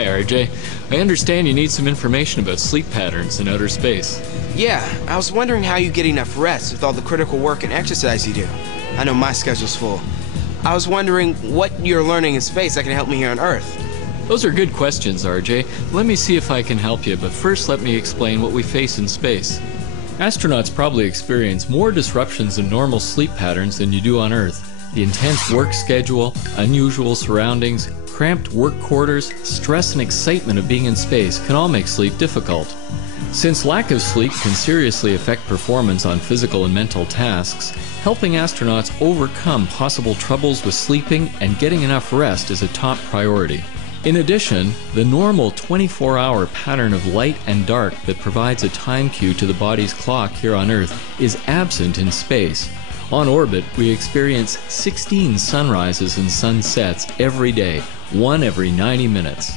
Hi, RJ. I understand you need some information about sleep patterns in outer space. Yeah, I was wondering how you get enough rest with all the critical work and exercise you do. I know my schedule's full. I was wondering what you're learning in space that can help me here on Earth. Those are good questions, RJ. Let me see if I can help you, but first let me explain what we face in space. Astronauts probably experience more disruptions in normal sleep patterns than you do on Earth. The intense work schedule, unusual surroundings, cramped work quarters, stress and excitement of being in space can all make sleep difficult. Since lack of sleep can seriously affect performance on physical and mental tasks, helping astronauts overcome possible troubles with sleeping and getting enough rest is a top priority. In addition, the normal 24-hour pattern of light and dark that provides a time cue to the body's clock here on Earth is absent in space. On orbit, we experience 16 sunrises and sunsets every day, one every 90 minutes.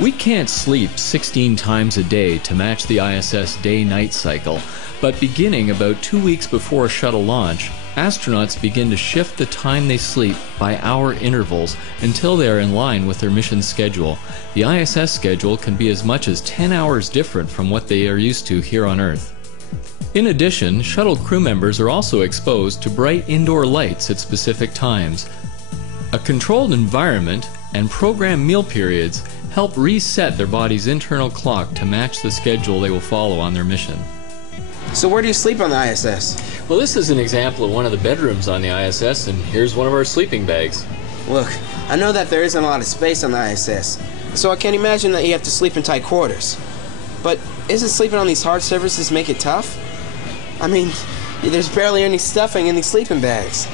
We can't sleep 16 times a day to match the ISS day-night cycle, but beginning about 2 weeks before shuttle launch, astronauts begin to shift the time they sleep by hour intervals until they are in line with their mission schedule. The ISS schedule can be as much as 10 hours different from what they are used to here on Earth. In addition, shuttle crew members are also exposed to bright indoor lights at specific times. A controlled environment and programmed meal periods help reset their body's internal clock to match the schedule they will follow on their mission. So where do you sleep on the ISS? Well, this is an example of one of the bedrooms on the ISS, and here's one of our sleeping bags. Look, I know that there isn't a lot of space on the ISS, so I can't imagine that you have to sleep in tight quarters. But isn't sleeping on these hard surfaces make it tough? I mean, there's barely any stuffing in these sleeping bags.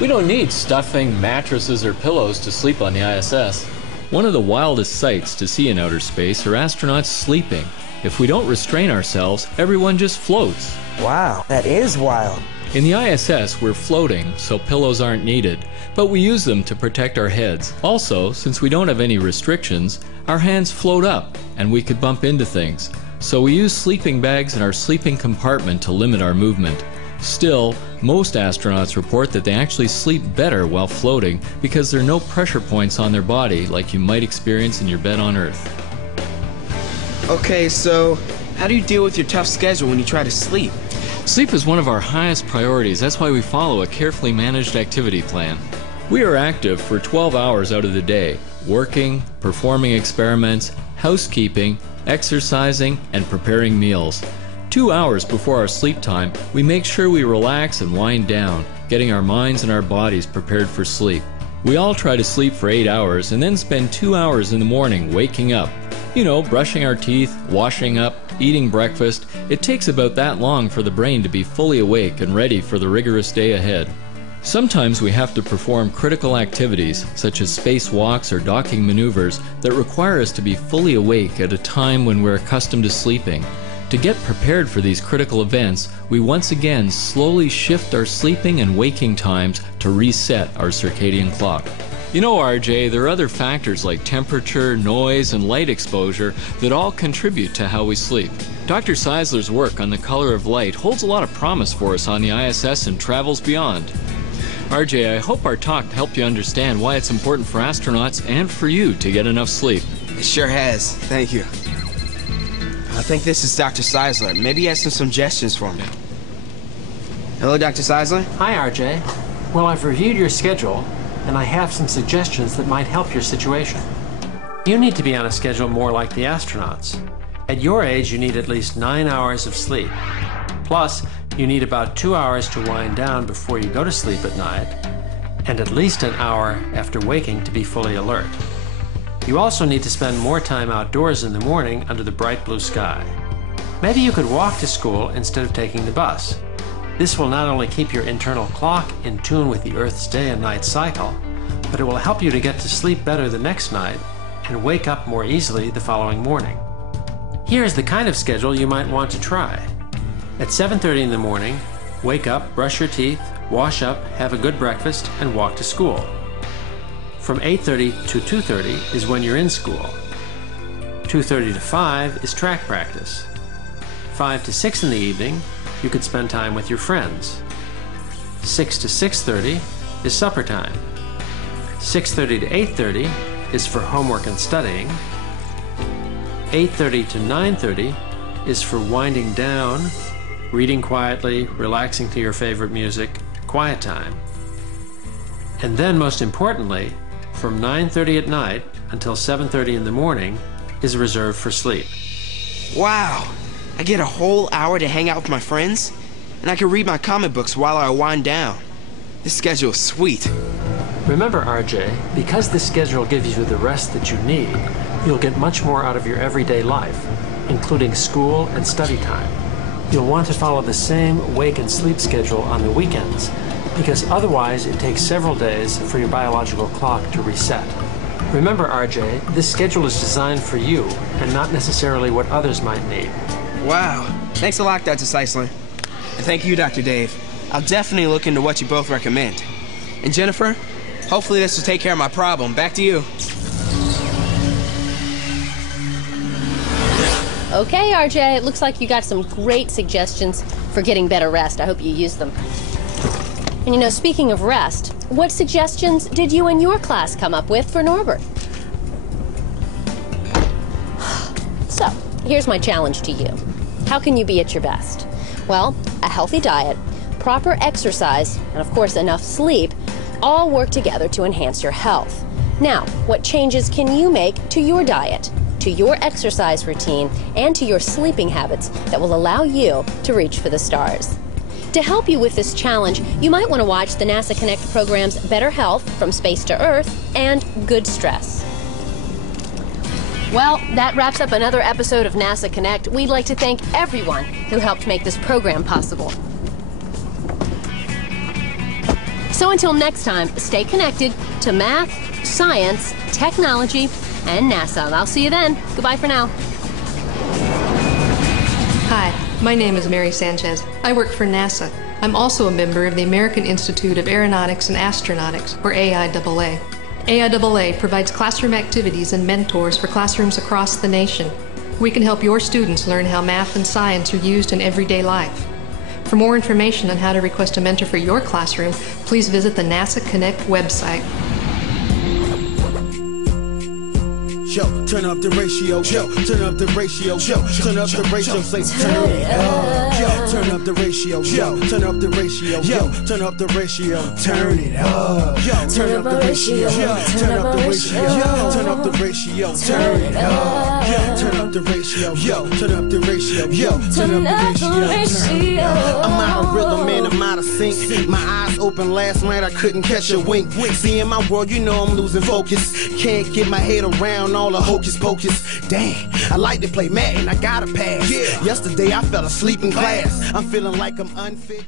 We don't need stuffing, mattresses, or pillows to sleep on the ISS. One of the wildest sights to see in outer space are astronauts sleeping. If we don't restrain ourselves, everyone just floats. Wow, that is wild. In the ISS, we're floating, so pillows aren't needed, but we use them to protect our heads. Also, since we don't have any restrictions, our hands float up, and we could bump into things. So we use sleeping bags in our sleeping compartment to limit our movement. Still, most astronauts report that they actually sleep better while floating because there are no pressure points on their body like you might experience in your bed on Earth. Okay, so how do you deal with your tough schedule when you try to sleep? Sleep is one of our highest priorities. That's why we follow a carefully managed activity plan. We are active for 12 hours out of the day, working, performing experiments, housekeeping, exercising, and preparing meals. 2 hours before our sleep time, we make sure we relax and wind down, getting our minds and our bodies prepared for sleep. We all try to sleep for 8 hours and then spend 2 hours in the morning waking up. You know, brushing our teeth, washing up, eating breakfast. It takes about that long for the brain to be fully awake and ready for the rigorous day ahead. Sometimes we have to perform critical activities, such as spacewalks or docking maneuvers, that require us to be fully awake at a time when we're accustomed to sleeping. To get prepared for these critical events, we once again slowly shift our sleeping and waking times to reset our circadian clock. You know, RJ, there are other factors like temperature, noise, and light exposure that all contribute to how we sleep. Dr. Seisler's work on the color of light holds a lot of promise for us on the ISS and travels beyond. RJ, I hope our talk helped you understand why it's important for astronauts and for you to get enough sleep. It sure has. Thank you. I think this is Dr. Seisler. Maybe he has some suggestions for me. Hello, Dr. Seisler? Hi, RJ. Well, I've reviewed your schedule, and I have some suggestions that might help your situation. You need to be on a schedule more like the astronauts. At your age, you need at least 9 hours of sleep. Plus, you need about 2 hours to wind down before you go to sleep at night, and at least an hour after waking to be fully alert. You also need to spend more time outdoors in the morning under the bright blue sky. Maybe you could walk to school instead of taking the bus. This will not only keep your internal clock in tune with the Earth's day and night cycle, but it will help you to get to sleep better the next night and wake up more easily the following morning. Here's the kind of schedule you might want to try. At 7:30 in the morning, wake up, brush your teeth, wash up, have a good breakfast, and walk to school. From 8:30 to 2:30 is when you're in school. 2:30 to 5 is track practice. 5 to 6 in the evening, you could spend time with your friends. 6 to 6:30 is supper time. 6:30 to 8:30 is for homework and studying. 8:30 to 9:30 is for winding down, reading quietly, relaxing to your favorite music, quiet time. And then, most importantly, from 9:30 at night until 7:30 in the morning is reserved for sleep. Wow, I get a whole hour to hang out with my friends, and I can read my comic books while I wind down. This schedule is sweet. Remember, RJ, because this schedule gives you the rest that you need, you'll get much more out of your everyday life, including school and study time. You'll want to follow the same wake and sleep schedule on the weekends, because otherwise it takes several days for your biological clock to reset. Remember, RJ, this schedule is designed for you and not necessarily what others might need. Wow. Thanks a lot, Dr. Seisler. And thank you, Dr. Dave. I'll definitely look into what you both recommend. And Jennifer, hopefully this will take care of my problem. Back to you. Okay, RJ, it looks like you got some great suggestions for getting better rest. I hope you use them. And you know, speaking of rest, what suggestions did you and your class come up with for Norbert? So, here's my challenge to you. How can you be at your best? Well, a healthy diet, proper exercise, and of course enough sleep all work together to enhance your health. Now, what changes can you make to your diet, to your exercise routine, and to your sleeping habits that will allow you to reach for the stars? To help you with this challenge, you might want to watch the NASA Connect programs Better Health from Space to Earth and Good Stress. Well, that wraps up another episode of NASA Connect. We'd like to thank everyone who helped make this program possible. So until next time, stay connected to math, science, technology, and NASA. I'll see you then. Goodbye for now. Hi, my name is Mary Sanchez. I work for NASA. I'm also a member of the American Institute of Aeronautics and Astronautics, or AIAA. AIAA provides classroom activities and mentors for classrooms across the nation. We can help your students learn how math and science are used in everyday life. For more information on how to request a mentor for your classroom, please visit the NASA Connect website. Yo, turn up the ratio, yo, turn up the ratio, yo, turn up the ratio, say turn it up. Yo, turn up the ratio, yo, turn up the ratio, yo, turn up the ratio, turn it up. Yo, turn up the ratio, yo, turn up the ratio, yo, turn up the ratio, turn it up. Yo, turn up the ratio, yo, turn up the ratio, yo, turn up the ratio. I'm out of rhythm and I'm out of sync. My eyes open last night, I couldn't catch a wink. See in my world, you know I'm losing focus. Can't get my head around all the hocus pocus. Damn, I like to play Madden, I gotta pass. Yesterday I fell asleep in class. I'm feeling like I'm unfit.